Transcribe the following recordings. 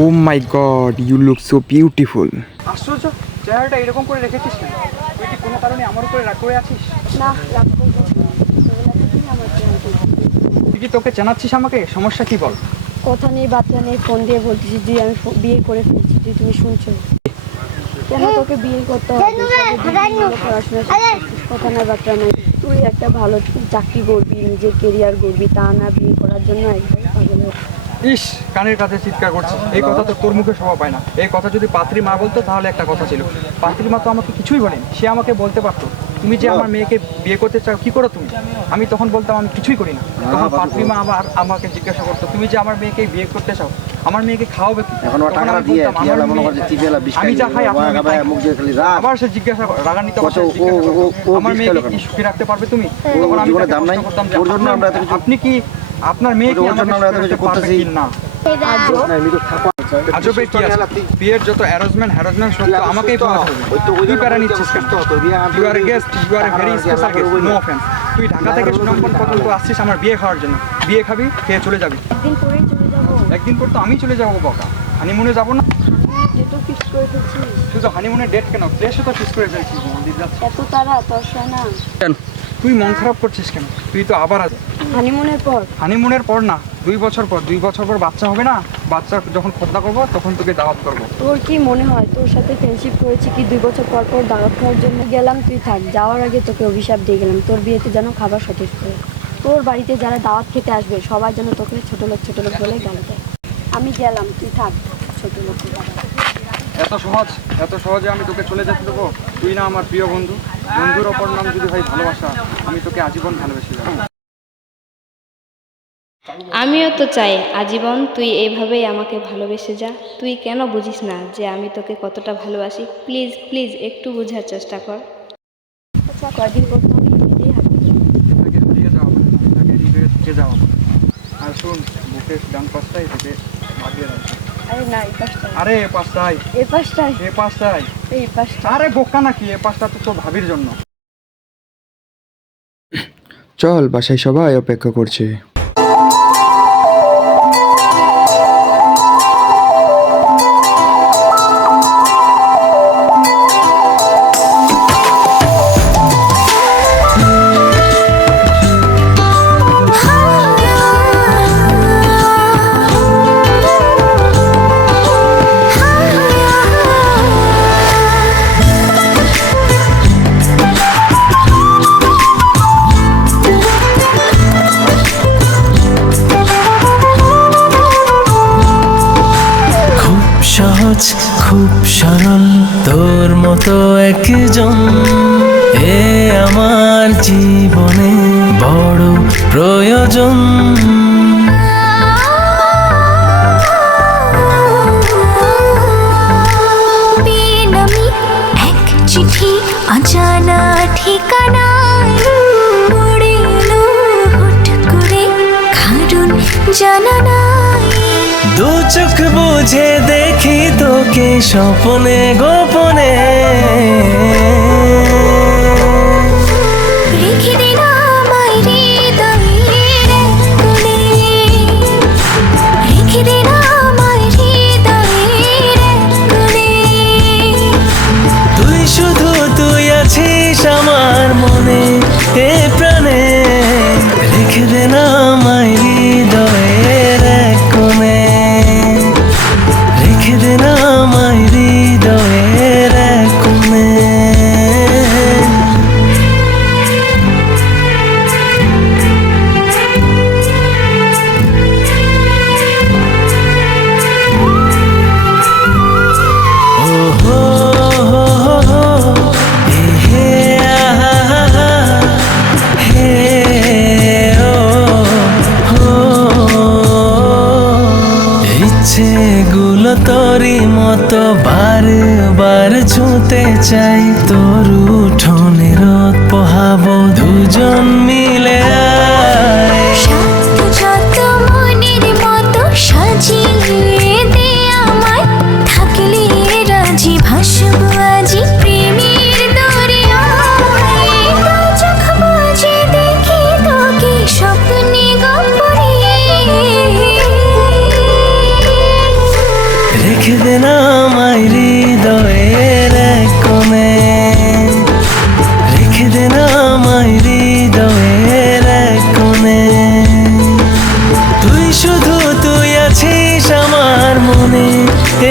O my god, you look so beautiful. আশ্চর্য, চেহারাটা এরকম করে রেখেছিস কেন? তুই কি কোনো কারণে আমার উপরে রাগ করে আছিস? না, রাগ করবো না। তুই আমার চেহারা তুই কি তোকে চেনাচ্ছিস আমাকে? সমস্যা কি বল? কথা নেই বার্তা নেই, ফোন দিয়ে বলতেছিস তুই আমি বিয়ে করে ফেলছি, তুমি শুনছো? কেন তোকে বিয়ে করতে হবে? পড়াশোনা কথা না বার্তা নেই। তুই একটা ভালো চাকরি করবি, নিজের কেরিয়ার করবি, তা না বিয়ে করার জন্য একদম পাগল হয়ে। ইস, কানের কাছে চিৎকার করছিস। এই কথা তো তোর মুখে শোভা পায় না। এই কথা যদি পাত্রী মা বলতো তাহলে একটা কথা ছিল। পাত্রী মা তো আমাকে কিছুই বলেনি। সে আমাকে বলতে পারতো তুমি যে আমার মেয়েকে বিয়ে করতে চাও, কি করো তুমি? আমি তখন বলতাম আমি কিছুই করি না। তখন পাত্রী মা আবার আমাকে জিজ্ঞাসা করতো তুমি যে আমার মেয়েকে বিয়ে করতে চাও, আমার মেয়েকে খাওয়াবে কি? আমি যা খাই আবার সে জিজ্ঞাসা রাগান্বিত আমার মেয়েকে কি সুখী রাখতে পারবে তুমি? তখন আমি করতাম যে আপনি কি আপনার মেয়ে কি আমাকে করতেছি না? আজবে কি আছে? বিয়ের যত অ্যারেঞ্জমেন্ট সব তো আমাকেই পাওয়া হবে। তুই প্যারা নিচ্ছিস কেন? You are a guest, you are a very special guest, no offence. তুই ঢাকা থেকে সুনামগঞ্জ পর্যন্ত আসছিস আমার বিয়ে খাওয়ার জন্য। বিয়ে খাবি, খেয়ে চলে যাবি। একদিন পরেই চলে যাবো। একদিন পর তো আমি চলে যাবো বকা। হানিমুনে যাবো না? ডেটও ফিক্স করে ফেলছি। শুধু হানিমুনের ডেট কেন, প্লেসও তো ফিক্স করে ফেলছিস। মন্দির যাচ্ছি। এত তারা তোর না। তুই মন খারাপ করছিস কেন? তুই তো আবার হানিমুনের পর। হানিমুনের পর না, 2 বছর পর। 2 বছর পর বাচ্চা হবে না? বাচ্চা যখন খোদা করবো তখন তোকে দাওয়াত করবো। তোর কি মনে হয় তোর সাথে ফ্রেন্ডশিপ করেছি কি 2 বছর পর পর দাওয়াত খাওয়ার জন্য গেলাম? তুই থাক, যাওয়ার আগে তোকে অভিশাপ দিয়ে গেলাম তোর বিয়েতে যেন খাবার সঠিক করে। তোর বাড়িতে যারা দাওয়াত খেতে আসবে সবাই যেন তোকে ছোট লোক বলে গালি দেয়। আমি গেলাম, তুই থাক, ছোট লোক। এত সহজে আমি তোকে চলে যেতে দেবো? তুই না আমার প্রিয় বন্ধু। বন্ধুর অপর নাম যদি ভাই ভালোবাসা, আমি তোকে আজীবন ভালোবেসে যাবো। আমিও তো চাই আজীবন তুই এইভাবেই আমাকে ভালোবেসে যা। তুই কেন বুঝিস না যে আমি তোকে কতটা ভালোবাসি? প্লিজ প্লিজ একটু বোঝার চেষ্টা কর। কয়দিন পর তো আমি এমনিতেই হারিয়ে যাবো। এটাকে হারিয়ে যাওয়া বলে, এটাকে হৃদয়ে থেকে যাওয়া বলে। আর শোন, বুকের ডান পাশটাই থেকে ভাগিয়ে রাখবি। আরে না, এই পাশটায়। আরে এ পাশটাই। এই পাশটায়। এ পাশটাই। এই পাশটা। আরে বোকা নাকি? এ পাশটা তো তোর ভাবির জন্য। চল, বাসায় সবাই অপেক্ষা করছে। সহজ খুব সরল তোর মতো একজন এ আমার জীবনে বড় প্রয়োজন। বেনামি এক চিঠি অজানা ঠিকানায় পড়ে এলো হুট করে, কারণ জানা নাই। দু চোখ বুঝে দেখি তোকে স্বপ্নে গোপনে, রেখে দিন আমায় হৃদয়ের কোণে, রেখে দিন আমায় হৃদয়ের কোণে। তুই শুধু তুই আছিস আমার মনে এ প্রাণে, রেখে দে না আমায় হৃদয়ের কোণে, রেখে দে না আমায় হৃদয়ের কোণে। ইচ্ছেগুলো তোরই মতো বারবার ছুঁতে চাই, তোর উঠোনের রোদ পোহাবো দুজন মিলে। সাত যত মনের মতো সাজিয়ে দে আমায়, থাকলে রাজি ভাসবো আজি প্রেমের দরিয়ায়। দু চোখ বুজে দেখি তোকে স্বপ্নে গোপনে, রেখে দে না আমায় হৃদয়ের এক কোণে, রেখে দে না আমায় হৃদয়ের এক কোণে। তুই শুধু তুই আছিস আমার মনে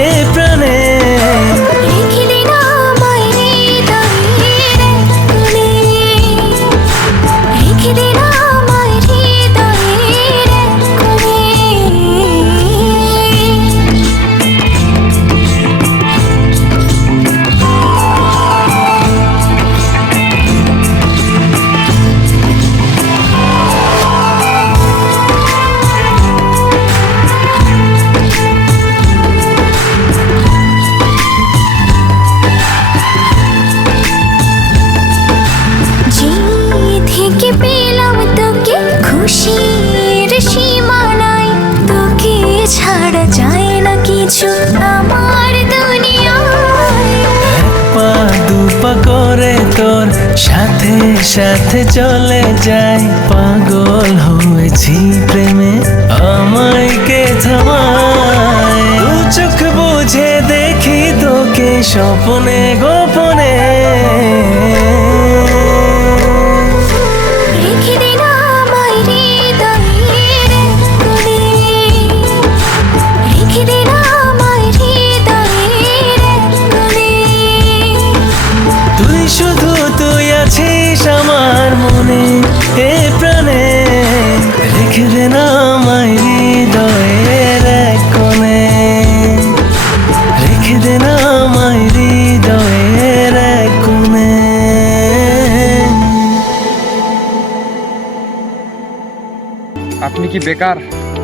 এ প্রাণে। রেখে দে না আমায় হৃদয়ের এক কোণে, রেখে দে না আমায় হৃদয়ের এক কোণে। যেই থেকে পেলাম তোকে খুশির সীমানায়, তোকে ছাড়া যায় না কিছু আমার দুনিয়ায়। এক পা দু পা করে তোর সাথে সাথে চলে যাই, পাগল হয়েছি প্রেমে আমায় কে থামায়। দু চোখ বুঝে দেখি তোকে স্বপ্নে গোপনে। রেখে দে না আমায় হৃদয়ের এক কোণে, রেখে দে না আমায় হৃদয়ের এক কোণে। তুই শুধু তুই আছিস আমার মনে এ প্রাণে। রেখে দে না আমায় হৃদয়ের এক কোণে, রেখে দে না আমায় হৃদয়ের এক কোণে। আপনি কি বেকার,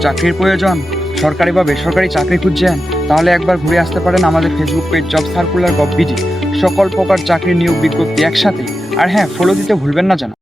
চাকরির প্রয়োজন, সরকারি বা বেসরকারি চাকরি খুঁজছেন? তাহলে একবার ঘুরে আসতে পারেন আমাদের ফেসবুক পেজ জব সার্কুলার গভ.বিডি। সকল প্রকার চাকরির নিয়োগ বিজ্ঞপ্তি একসাথে। আর হ্যাঁ, ফলো দিতে ভুলবেন না যেন।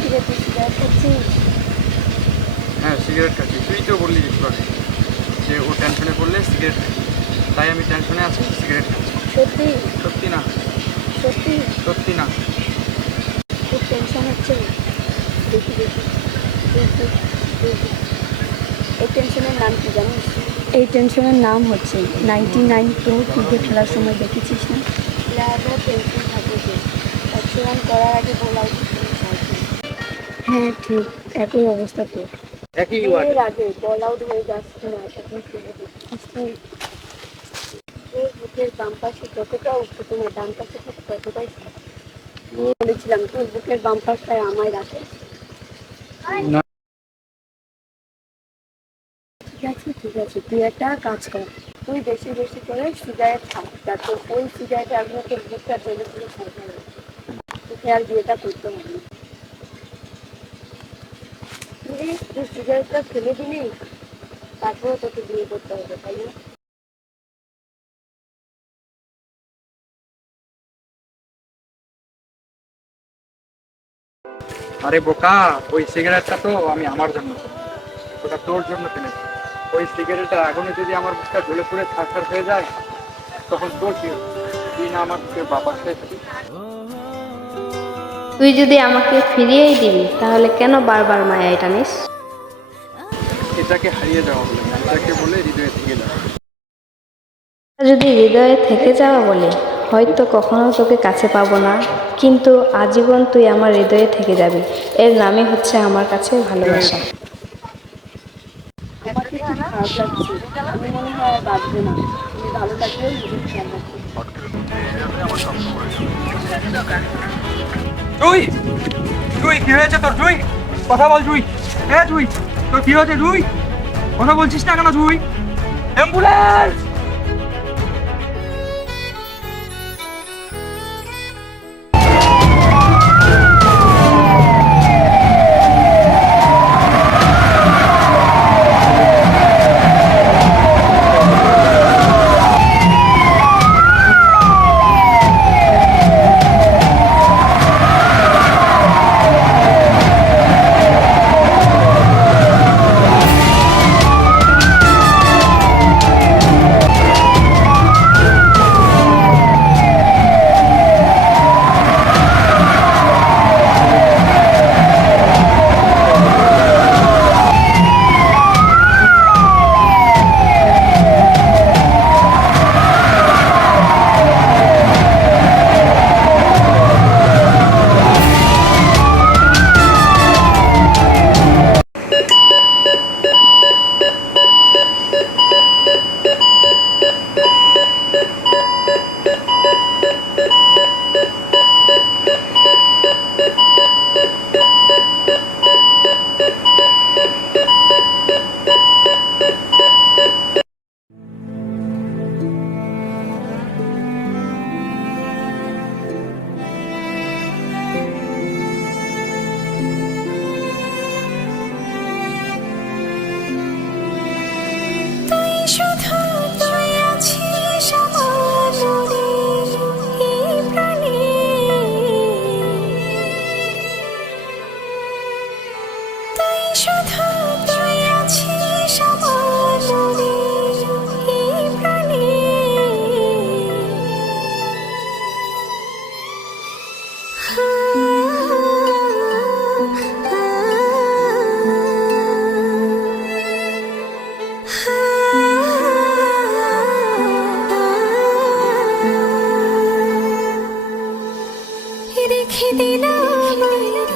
ঠিক আছে, সিগারেট খাচ্ছিস? হ্যাঁ, সিগারেট খাচ্ছি। তুই তো বললি একটু আগে যে ও টেনশনে পড়লে সিগারেট খাচ্ছি, তাই আমি টেনশনে আছি, সিগারেট খাচ্ছি। সত্যি? সত্যি না, সত্যি সত্যি না। খুব টেনশন হচ্ছে? দেখি দেখি, এই টেনশনের নাম কি জানিস? এই টেনশনের নাম হচ্ছে 99 প্রো। ক্রিকেট খেলার সময় দেখেছিস না, প্লেয়াররা টেনশন থাকে যে 100 রান করার আগে বল আউট। হ্যাঁ ঠিক একই অবস্থা তো। একই এর আগে বল আউট হয়ে যাচ্ছে না, এখন তোর বুকের বাম পাশে যতটা উঠতো না, ডান পাশে ঠিক ততটাই। বলেছিলাম তোর বুকের বাম পাশটায় আমায় রাখে। ঠিক আছে ঠিক আছে, তুই একটা কাজ কর, তুই বেশি বেশি করে সিগারেট খা, যাতে ওই সিগারেট আগুনে তোর বুকটা জ্বলে পুরো ছাড়তে হবে। তোকে আর বিয়েটা করতে হবে না। তুই সিগারেটটা ফেলে দিলি, তারপরে তোকে বিয়ে করতে হবে, তাই না? আরে বোকা, ওই সিগারেটটা তো আমি আমার জন্য, ওটা তোর জন্য কিনেছি। ওই সিগারেটের আগুনে যদি আমার বুকটা জ্বলে পুড়ে ছাড় হয়ে যায়, তখন তোর কি হবে? তুই না আমার বুকের বাবার সাথে থাকিস। তুই যদি আমাকে ফিরিয়েই দিবি তাহলে কেন বারবার মায়ায় টানিস? এটাকে হারিয়ে যাওয়া বলে না, এটাকে বলে হৃদয়ে থেকে যাওয়া। যদি হৃদয়ে থেকে যাওয়া বলে, হয়তো কখনো তোকে কাছে পাবো না, কিন্তু আজীবন তুই আমার হৃদয়ে থেকে যাবি। এর নামই হচ্ছে আমার কাছে ভালোবাসা। আমাকে খুব খারাপ লাগছে, আমি মনে হয় আর বাঁচবো না। তুমি ভালো থাকলে নিজের খেয়াল রাখবে। জুই, জুই কি হয়েছে তোর? জুই কথা বল। জুই, হ্যাঁ জুই, তোর কি হয়েছে? জুই কথা বলছিস না কেন? জুই, অ্যাম্বুলেন্স! দিলা আমায়